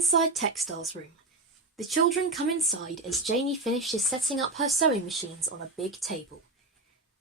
Inside Textiles room. The children come inside as Janie finishes setting up her sewing machines on a big table.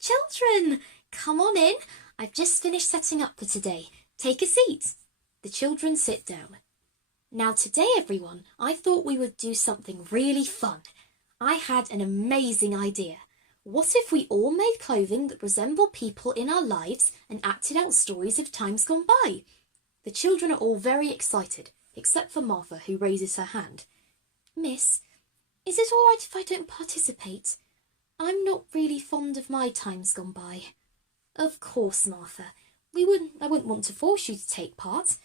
Children, come on in. I've just finished setting up for today. Take a seat. The children sit down. Now today, everyone, I thought we would do something really fun. I had an amazing idea. What if we all made clothing that resemble people in our lives and acted out stories of times gone by? The children are all very excited, except for Martha, who raises her hand. Miss, is it all right if I don't participate? I'm not really fond of my times gone by. Of course, Martha. I wouldn't want to force you to take part.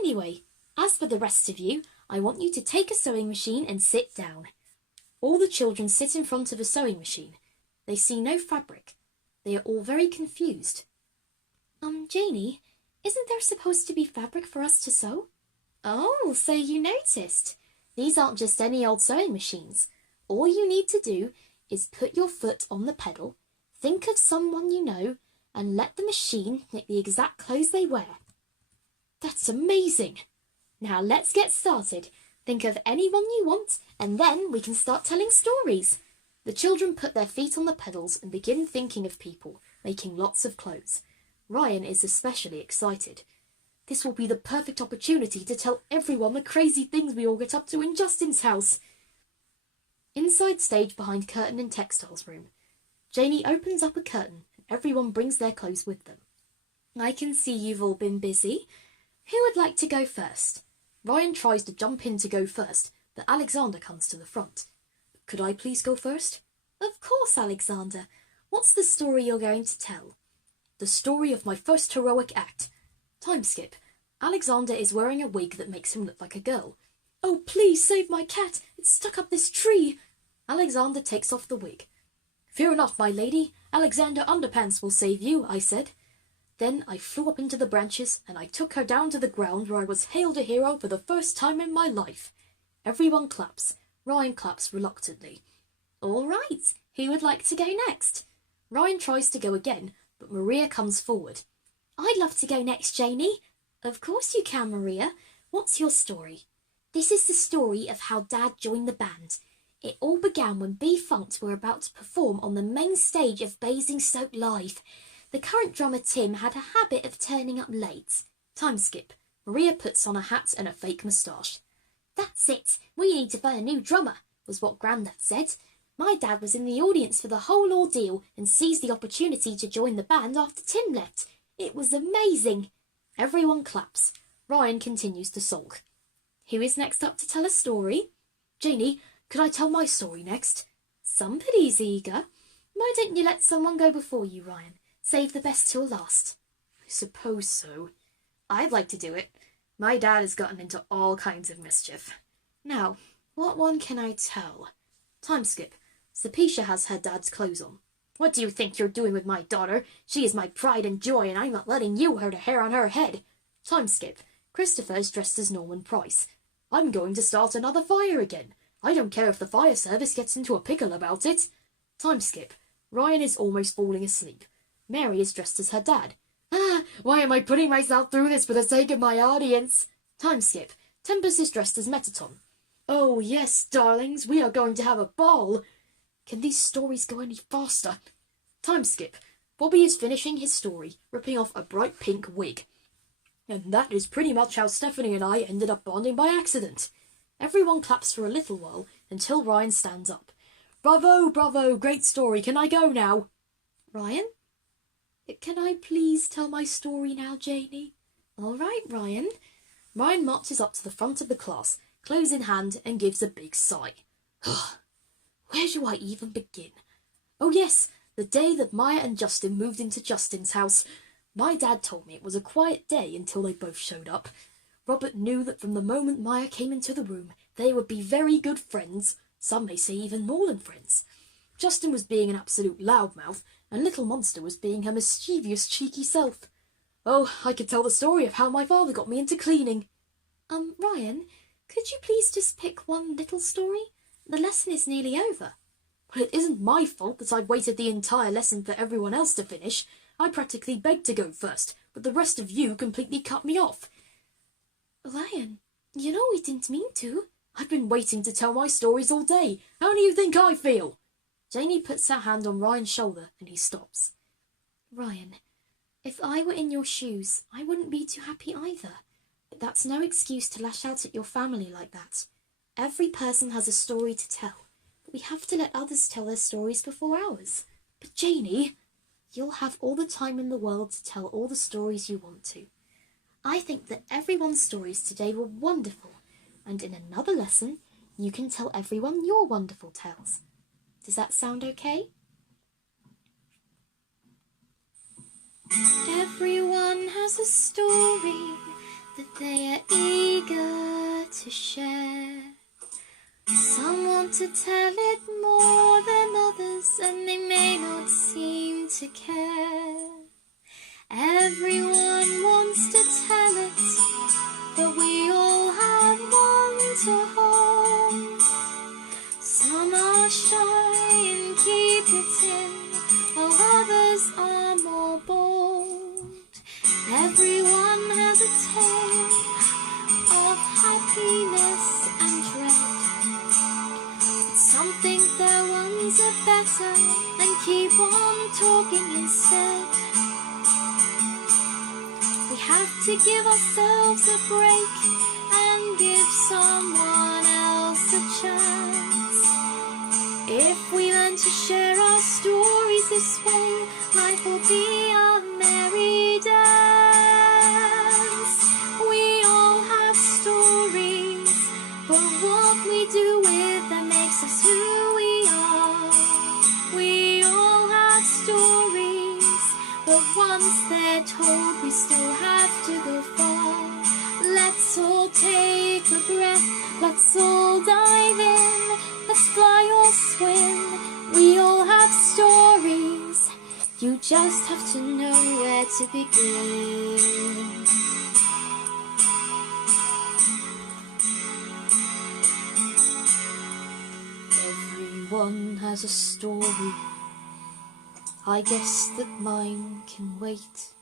Anyway, as for the rest of you, I want you to take a sewing machine and sit down. All the children sit in front of a sewing machine. They see no fabric. They are all very confused. Janie, isn't there supposed to be fabric for us to sew? Oh, so you noticed. These aren't just any old sewing machines. All you need to do is put your foot on the pedal, think of someone you know, and let the machine knit the exact clothes they wear. That's amazing! Now let's get started. Think of anyone you want, and then we can start telling stories. The children put their feet on the pedals and begin thinking of people, making lots of clothes. Ryan is especially excited. This will be the perfect opportunity to tell everyone the crazy things we all get up to in Justin's house. Inside stage behind curtain in Textiles room. Janie opens up a curtain and everyone brings their clothes with them. I can see you've all been busy. Who would like to go first? Ryan tries to jump in to go first, but Alexander comes to the front. Could I please go first? Of course, Alexander. What's the story you're going to tell? The story of my first heroic act. Time skip. Alexander is wearing a wig that makes him look like a girl. Oh, please save my cat. It's stuck up this tree. Alexander takes off the wig. Fear not, my lady. Alexander Underpants will save you, I said. Then I flew up into the branches and I took her down to the ground where I was hailed a hero for the first time in my life. Everyone claps. Ryan claps reluctantly. All right. Who would like to go next? Ryan tries to go again, but Maria comes forward. I'd love to go next, Janie. Of course you can, Maria. What's your story? This is the story of how Dad joined the band. It all began when B-Funks were about to perform on the main stage of Basingstoke Live. The current drummer Tim had a habit of turning up late. Time skip. Maria puts on a hat and a fake moustache. That's it. We need to find a new drummer, was what Grandad said. My dad was in the audience for the whole ordeal and seized the opportunity to join the band after Tim left. It was amazing. Everyone claps. Ryan continues to sulk. Who is next up to tell a story? Janie, could I tell my story next? Somebody's eager. Why don't you let someone go before you, Ryan? Save the best till last. I suppose so. I'd like to do it. My dad has gotten into all kinds of mischief. Now, what one can I tell? Time skip. Sapisha has her dad's clothes on. What do you think you're doing with my daughter? She is my pride and joy, and I'm not letting you hurt a hair on her head. Time skip. Christopher's dressed as Norman Price. I'm going to start another fire again. I don't care if the fire service gets into a pickle about it. Time skip. Ryan is almost falling asleep. Mary is dressed as her dad. Why am I putting myself through this for the sake of my audience? Time skip. Tempest is dressed as Metaton. Oh, yes, darlings, we are going to have a ball. Can these stories go any faster? Time skip. Bobby is finishing his story, ripping off a bright pink wig. And that is pretty much how Stephanie and I ended up bonding by accident. Everyone claps for a little while until Ryan stands up. Bravo, bravo, great story. Can I go now? Ryan? Can I please tell my story now, Janie? All right, Ryan. Ryan marches up to the front of the class, clothes in hand, and gives a big sigh. Where do I even begin? Oh yes, the day that Mya and Justin moved into Justin's house. My dad told me it was a quiet day until they both showed up. Robert knew that from the moment Mya came into the room, they would be very good friends, some may say even more than friends. Justin was being an absolute loudmouth, and little Monster was being her mischievous, cheeky self. Oh, I could tell the story of how my father got me into cleaning. Ryan, could you please just pick one little story? The lesson is nearly over. Well, it isn't my fault that I've waited the entire lesson for everyone else to finish. I practically begged to go first, but the rest of you completely cut me off. Ryan, You know we didn't mean to. I've been waiting to tell my stories all day. How do you think I feel? Janie puts her hand on Ryan's shoulder and he stops. Ryan, if I were in your shoes, I wouldn't be too happy either. But that's no excuse to lash out at your family like that. Every person has a story to tell, but we have to let others tell their stories before ours. But Janie, you'll have all the time in the world to tell all the stories you want to. I think that everyone's stories today were wonderful, and in another lesson, you can tell everyone your wonderful tales. Does that sound okay? Everyone has a story that they are eager to share. Some want to tell it more than others, and they may not seem to care. Everyone wants to tell it, but we all have one to hold. Some are shy and keep it in, while others are more bold. Everyone has a tale of happiness and dread. But some think their ones are better and keep on talking instead. We have to give ourselves a break and give someone else a chance. If we learn to share our stories this way, life will be a merry dance. We all have stories, but what we do with them makes us who we are. We all have stories, but once they're told, we still have to go far. Let's all take a breath, let's all dive in, let's fly or swim. We all have stories, you just have to know where to begin. Everyone has a story, I guess that mine can wait.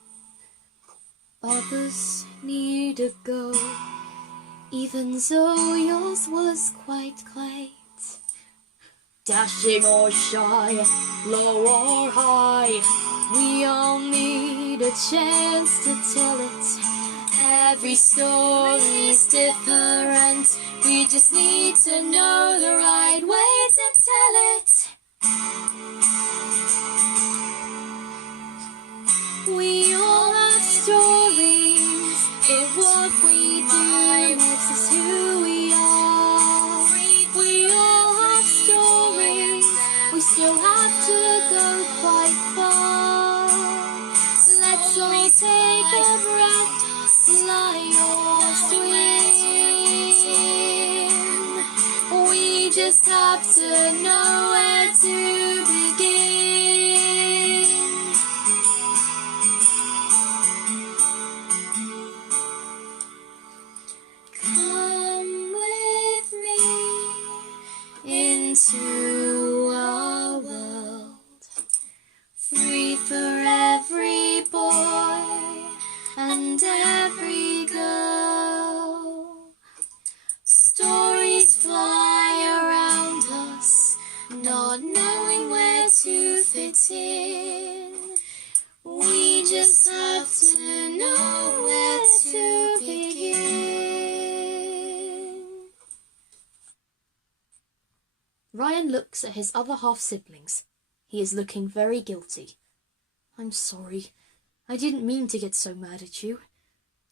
Others need a go, even though yours was quite great. Dashing or shy, low or high, we all need a chance to tell it. Every story's different, we just need to know the right way to tell it. We all have stories, but what we do makes us who we are. We all have stories, we still have to go quite far. Let's all take a breath, fly or swim. We just have to know where to begin. Into our world, free for every boy and every girl. Stories fly around us, not knowing where to fit in. We just have to know where to begin. Ryan looks at his other half-siblings. He is looking very guilty. I'm sorry. I didn't mean to get so mad at you.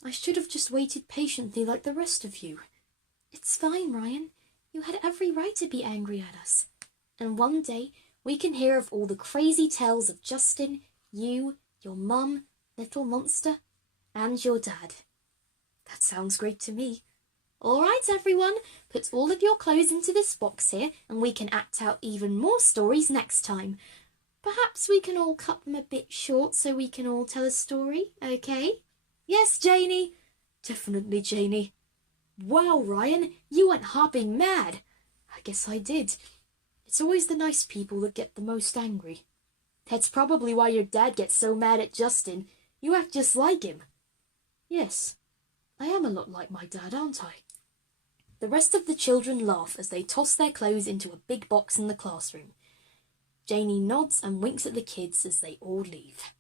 I should have just waited patiently like the rest of you. It's fine, Ryan. You had every right to be angry at us. And one day we can hear of all the crazy tales of Justin, you, your mum, little monster, and your dad. That sounds great to me. All right, everyone, put all of your clothes into this box here and we can act out even more stories next time. Perhaps we can all cut them a bit short so we can all tell a story, okay? Yes, Janie. Definitely, Janie. Wow, Ryan, you went hopping mad. I guess I did. It's always the nice people that get the most angry. That's probably why your dad gets so mad at Justin. You act just like him. Yes, I am a lot like my dad, aren't I? The rest of the children laugh as they toss their clothes into a big box in the classroom. Janie nods and winks at the kids as they all leave.